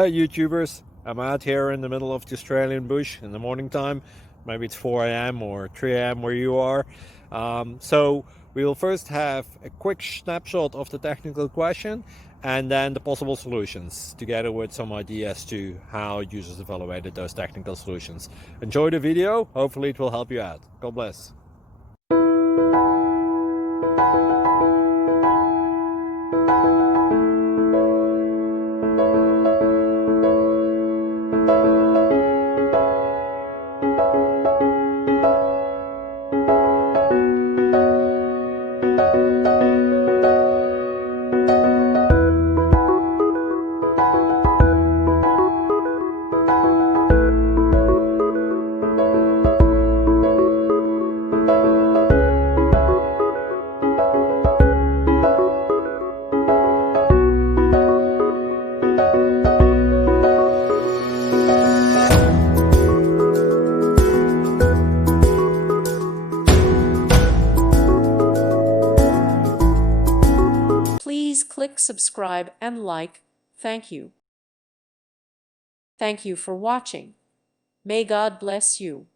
Hey YouTubers, I'm out here in the middle of the Australian bush in the morning time. Maybe it's 4 a.m. or 3 a.m. where you are. So we will first have a quick snapshot of the technical question and then the possible solutions, together with some ideas to how users evaluated those technical solutions. Enjoy the video, hopefully it will help you out. God bless. Please click subscribe and like. Thank you. Thank you for watching. May God bless you.